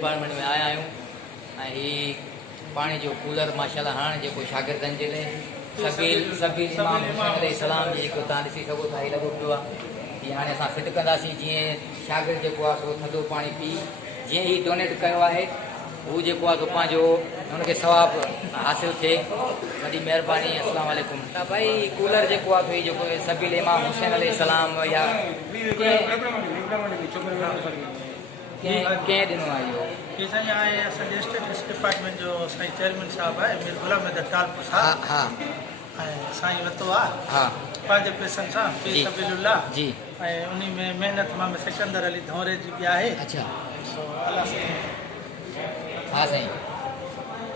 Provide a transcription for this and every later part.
डिपार्टमेंट में आया आहियूं ऐं ही पाणी जो कूलर माशाल्लाह हाणे जेको शागिर्दनि जे लाइ सबील इमाम हुसैन अलैहिस्सलाम जी जेको तव्हां ॾिसी सघो था ही लॻो पियो आहे। हीअ हाणे असां फिट कंदासीं जीअं शागिर्द जेको आहे सो थधो पाणी पी जीअं ही डोनेट कयो आहे हू जेको आहे सो पंहिंजो हुनखे सवाबु हासिलु थिए। वॾी महिरबानी। अस्सलाम वालेकुम। त भाई कूलर जेको आहे भई जेको सबील इमाम हुसैन अलैहिस्सलाम या कंहिं ॾिनो आहे इहो? ये साईं आहे असांजे स्टेटिक्स डिपार्टमेंट जो साईं चेयरमैन साहब आहे मीर गुलाम हैदर तालपुर साहब। हा ऐं साईं वरितो आहे हा पंहिंजे पैसनि सां फी सबीलुल्लाह जी। ऐं उन में महिनत मां सिकंदर अली धौरे जी बि आहे। अच्छा सो अलाह साईं। हा साईं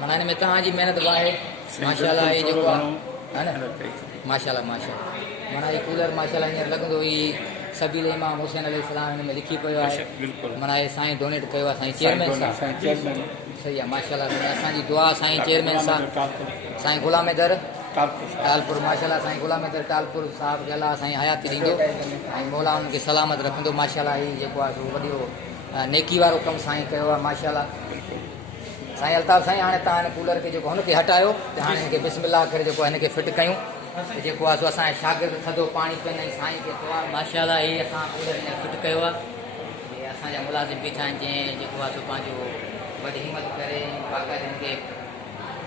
माना हिन में तव्हांजी महिनत बि आहे माशाल्लाह। हे जेको आहे हा न माशाल्लाह माना ही कूलर माशाल्लाह हींअर लॻंदो ही सबील इमाम हुसैन अलैहिस्सलाम हिन में लिखी पियो आहे माना हे साईं डोनेट कयो आहे साईं चेयरमैन साहब। सही आहे माशाल्लाह। असांजी दुआ साईं चेयरमैन साहब साईं गुलाम हैदर टालपुर माशाल्लाह। साईं गुलाम हैदर टालपुर साहब खे अलाह साईं हयाती ॾींदो ऐं मौला हुनखे सलामत रखंदो माशाल्लाह। ही जेको आहे सो वॾो नेकी वारो कमु साईं कयो आहे माशाल्लाह। साईं अल्ताफ़ साईं हाणे तव्हां हिन कूलर खे जेको हुनखे हटायो त हाणे हिनखे बिस्मिल्लाह करे जेको हिनखे फिट कयूं जेको आहे सो असांजे शागिर्द थधो पाणी पीअंदा आहिनि साईं खे दुआ माशाल्लाह। ही असां कूलर हींअर फिट कयो आहे। हे असांजा मुलाज़िम बीठा आहिनि जंहिं जेको आहे सो पंहिंजो वॾी हिमत करे बाक़ाइदा हिनखे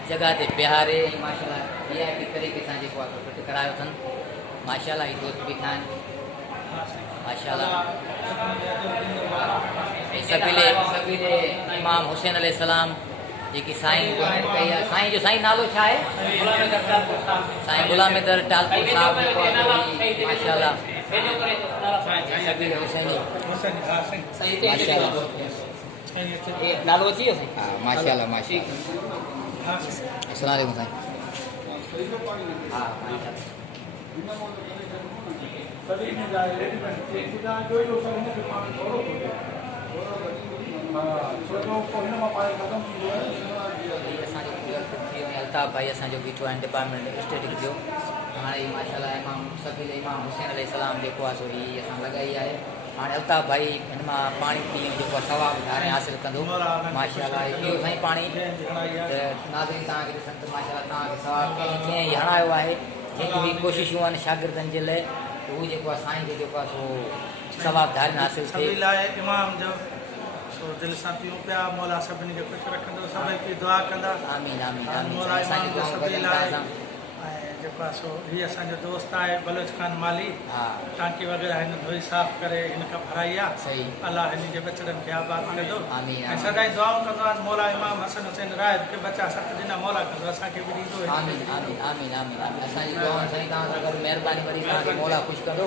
जॻह ते बिहारे ऐं माशाल्लाह VIP तरीक़े सां जेको आहे सो फिट करायो अथनि माशाल्लाह। ही दोस्त बीठा आहिनि माशाल्लाह। ऐं सबील इमाम हुसैन अलैहिस्सलाम जेकी साईं डोनेट कई आहे साईं जो साईं नालो छा आहे? साईं गुलाम हैदर टालपुर साहब जेको आहे माशाल्लाह। सबील हुसैन नालो अची वियो साईं? हा माशाल्लाह माशाल्लाह। अस्सलाम वालेकुम साईं। हा अल्ताफ़ भाई असांजो बीठो आहे डिपार्टमेंट स्टेटिक्स जो हाणे माशाल्लाह इमाम सबील इमाम हुसैन अलैहिस्सलाम जेको आहे सो ही असां लॻाई आहे। हाणे अल्ताफ़ भाई हिन मां पाणी पीअण जेको आहे सवाबु हाणे हासिलु कंदो माशाल्लाह। इहो साईं पाणी त नाज़रीन तव्हांखे ॾिसनि त माशाल्लाह तव्हांखे सवाबु जीअं ही हणायो आहे जेकी बि कोशिशूं आहिनि शागिर्दनि जे लाइ उहो जेको आहे साईं खे जेको आहे सो सवाबु धारिन हासिलु थिए। इमाम जो सो दिलि सां पियूं पिया मौला सभिनी खे ख़ुशि रखंदो सभई पी दुआ कंदा। आमीन आमीन आमीन। मौला असांजी इमाम जो दुआऊं सबील कजनि आहे। तव्हां सां। ऐं जेको आहे सो हीअ असांजो दोस्त आहे बलोच खान माली हा टांकी वग़ैरह हिन धोई साफ़ करे हिन खां भराई आहे। सही अलाह हिन जे बचड़नि खे आबाद कंदो आमीन ऐं आमीन सदाईं दुआऊं कंदो आहे मौला इमाम हसन हुसैन राय खे बचा 7 ॾिना मौला कंदो असांखे बि ॾींदो। आमीन आमीन आमीन आमीन आमीन। असांजी दुआऊं साईं तव्हां सां गॾु महिरबानी वरी तव्हांखे मौला ख़ुशि कंदो।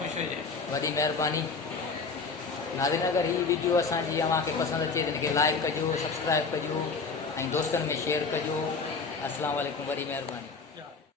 ख़ुशि हुजे वॾी महिरबानी। नाज़रीन अगरि हीअ वीडियो असांजी अव्हांखे पसंदि अचे त हिनखे लाइक कजो सब्सक्राइब कजो ऐं दोस्तनि में शेयर कजो। अस्सलाम वालेकुम। वॾी महिरबानी।